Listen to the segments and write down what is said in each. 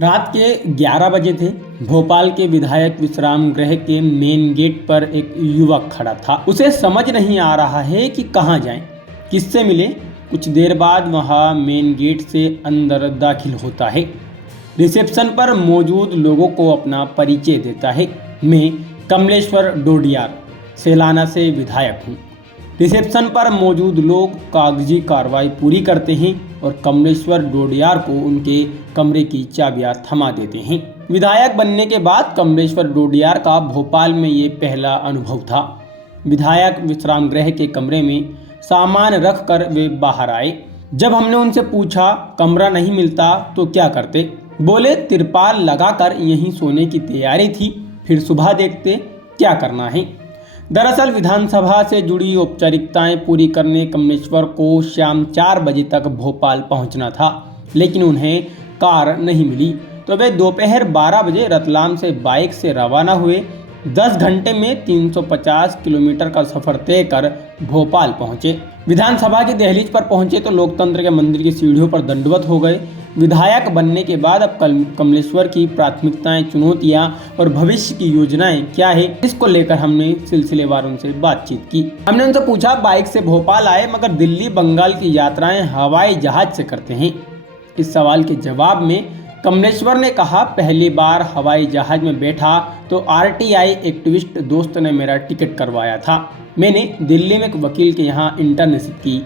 रात के 11 बजे थे। भोपाल के विधायक विश्राम गृह के मेन गेट पर एक युवक खड़ा था। उसे समझ नहीं आ रहा है कि कहाँ जाएं, किससे मिले। कुछ देर बाद वहाँ मेन गेट से अंदर दाखिल होता है। रिसेप्शन पर मौजूद लोगों को अपना परिचय देता है। मैं कमलेश्वर डोडियार, सेलाना से विधायक हूँ। रिसेप्शन पर मौजूद लोग कागजी कार्रवाई पूरी करते हैं और कमलेश्वर डोडियार को उनके कमरे की चाबियां थमा देते हैं। विधायक बनने के बाद कमलेश्वर डोडियार का भोपाल में ये पहला अनुभव था। विधायक विश्राम गृह के कमरे में सामान रख कर वे बाहर आए। जब हमने उनसे पूछा कमरा नहीं मिलता तो क्या करते, बोले तिरपाल लगाकर यहीं सोने की तैयारी थी, फिर सुबह देखते क्या करना है। दरअसल विधानसभा से जुड़ी औपचारिकताएं पूरी करने कमलेश्वर को शाम 4 बजे तक भोपाल पहुंचना था, लेकिन उन्हें कार नहीं मिली तो वे दोपहर 12 बजे रतलाम से बाइक से रवाना हुए। 10 घंटे में 350 किलोमीटर का सफर तय कर भोपाल पहुंचे। विधानसभा की दहलीज पर पहुंचे तो लोकतंत्र के मंदिर की सीढ़ियों पर दंडवत हो गए। विधायक बनने के बाद अब कमलेश्वर की प्राथमिकताएं, चुनौतियां और भविष्य की योजनाएं क्या है, इसको लेकर हमने सिलसिलेवार उनसे बातचीत की। हमने उनसे पूछा बाइक से भोपाल आए मगर दिल्ली बंगाल की यात्राएं हवाई जहाज से करते हैं। इस सवाल के जवाब में कमलेश्वर ने कहा पहली बार हवाई जहाज में बैठा तो आरटीआई एक्टिविस्ट दोस्त ने मेरा टिकट करवाया था। मैंने दिल्ली में एक वकील के यहाँ इंटर्नशिप की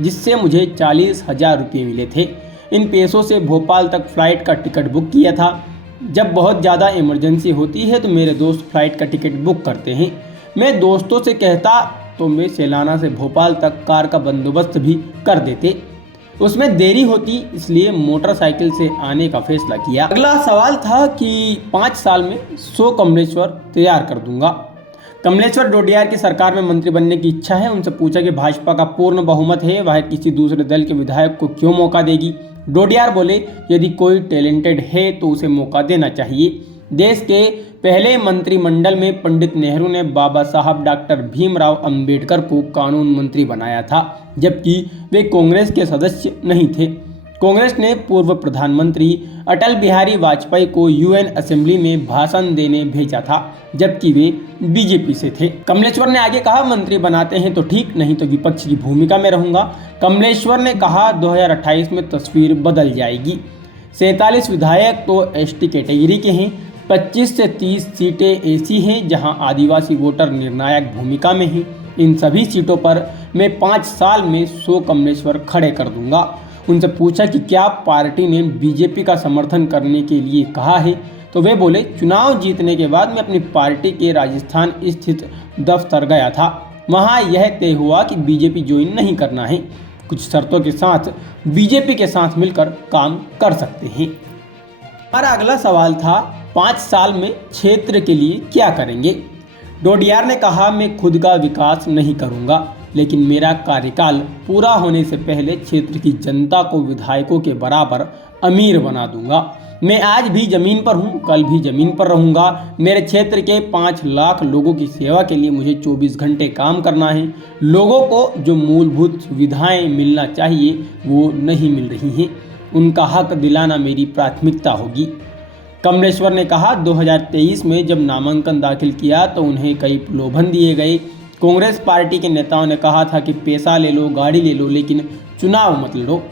जिससे मुझे 40,000 रुपये मिले थे। इन पैसों से भोपाल तक फ़्लाइट का टिकट बुक किया था। जब बहुत ज़्यादा इमरजेंसी होती है तो मेरे दोस्त फ़्लाइट का टिकट बुक करते हैं। मैं दोस्तों से कहता तो वे सेलाना से भोपाल तक कार का बंदोबस्त भी कर देते। उसमें देरी होती इसलिए मोटरसाइकिल से आने का फैसला किया। अगला सवाल था कि 5 साल में 100 कमलेश्वर तैयार कर दूंगा। कमलेश्वर डोडियार की सरकार में मंत्री बनने की इच्छा है। उनसे पूछा कि भाजपा का पूर्ण बहुमत है, वह किसी दूसरे दल के विधायक को क्यों मौका देगी। डोडियार बोले यदि कोई टैलेंटेड है तो उसे मौका देना चाहिए। देश के पहले मंत्रिमंडल में पंडित नेहरू ने बाबा साहब डॉक्टर भीमराव अंबेडकर को कानून मंत्री बनाया था, जबकि वे कांग्रेस के सदस्य नहीं थे। कांग्रेस ने पूर्व प्रधानमंत्री अटल बिहारी वाजपेयी को यूएन असेंबली में भाषण देने भेजा था, जबकि वे बीजेपी से थे। कमलेश्वर ने आगे कहा मंत्री बनाते हैं तो ठीक, नहीं तो विपक्ष की भूमिका में रहूंगा। कमलेश्वर ने कहा 2028 में तस्वीर बदल जाएगी। 47 विधायक तो एसटी कैटेगरी के हैं। 25 से 30 सीटें ऐसी हैं जहां आदिवासी वोटर निर्णायक भूमिका में हैं। इन सभी सीटों पर मैं 5 साल में 100 कमलेश्वर खड़े कर दूंगा। उनसे पूछा कि क्या पार्टी ने बीजेपी का समर्थन करने के लिए कहा है, तो वे बोले चुनाव जीतने के बाद मैं अपनी पार्टी के राजस्थान स्थित दफ्तर गया था। वहां यह तय हुआ कि बीजेपी ज्वाइन नहीं करना है, कुछ शर्तों के साथ बीजेपी के साथ मिलकर काम कर सकते हैं। हमारा अगला सवाल था 5 साल में क्षेत्र के लिए क्या करेंगे। डोडियार ने कहा मैं खुद का विकास नहीं करूंगा, लेकिन मेरा कार्यकाल पूरा होने से पहले क्षेत्र की जनता को विधायकों के बराबर अमीर बना दूंगा। मैं आज भी जमीन पर हूं, कल भी जमीन पर रहूंगा। मेरे क्षेत्र के 5 लाख लोगों की सेवा के लिए मुझे 24 घंटे काम करना है। लोगों को जो मूलभूत सुविधाएं मिलना चाहिए वो नहीं मिल रही हैं, उनका हक दिलाना मेरी प्राथमिकता होगी। कमलेश्वर ने कहा 2023 में जब नामांकन दाखिल किया तो उन्हें कई प्रलोभन दिए गए। कांग्रेस पार्टी के नेताओं ने कहा था कि पैसा ले लो, गाड़ी ले लो, लेकिन चुनाव मत लड़ो।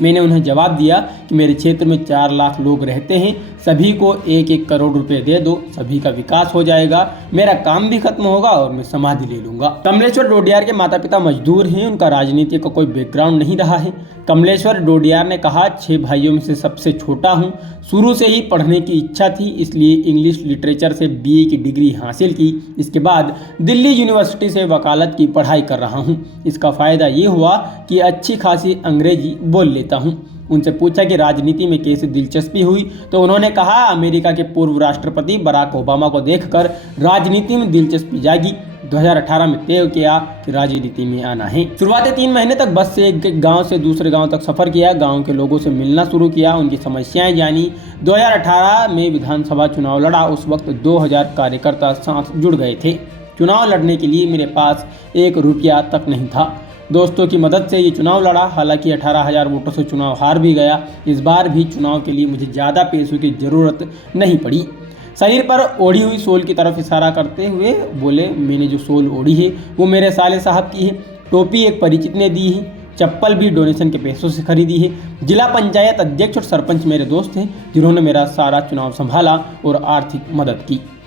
मैंने उन्हें जवाब दिया कि मेरे क्षेत्र में 4 लाख लोग रहते हैं, सभी को 1-1 करोड़ रुपए दे दो, सभी का विकास हो जाएगा, मेरा काम भी खत्म होगा और मैं समाधि ले लूंगा। कमलेश्वर डोडियार के माता पिता मजदूर हैं, उनका राजनीति का कोई बैकग्राउंड नहीं रहा है। कमलेश्वर डोडियार ने कहा 6 भाइयों में से सबसे छोटा हूँ। शुरू से ही पढ़ने की इच्छा थी, इसलिए इंग्लिश लिटरेचर से बीए की डिग्री हासिल की। इसके बाद दिल्ली यूनिवर्सिटी से वकालत की पढ़ाई कर रहा हूँ। इसका फ़ायदा ये हुआ कि अच्छी खासी अंग्रेजी बोल लेता हूँ। उनसे पूछा कि राजनीति में कैसे दिलचस्पी हुई, तो उन्होंने कहा अमेरिका के पूर्व राष्ट्रपति बराक ओबामा को देखकर राजनीति में दिलचस्पी जागी। 2018 में तय किया कि राजनीति में आना है। शुरुआती 3 महीने तक बस से एक गांव से दूसरे गांव तक सफ़र किया, गांव के लोगों से मिलना शुरू किया, उनकी समस्याएं जानी। 2018 में विधानसभा चुनाव लड़ा। उस वक्त 2000 कार्यकर्ता साथ जुड़ गए थे। चुनाव लड़ने के लिए मेरे पास 1 रुपया तक नहीं था। दोस्तों की मदद से ये चुनाव लड़ा, हालांकि 18,000 वोटों से चुनाव हार भी गया। इस बार भी चुनाव के लिए मुझे ज़्यादा पैसों की ज़रूरत नहीं पड़ी। शरीर पर ओढ़ी हुई शॉल की तरफ इशारा करते हुए बोले, मैंने जो शॉल ओढ़ी है वो मेरे साले साहब की है। टोपी एक परिचित ने दी है, चप्पल भी डोनेशन के पैसों से खरीदी है। जिला पंचायत अध्यक्ष और सरपंच मेरे दोस्त हैं, जिन्होंने मेरा सारा चुनाव संभाला और आर्थिक मदद की।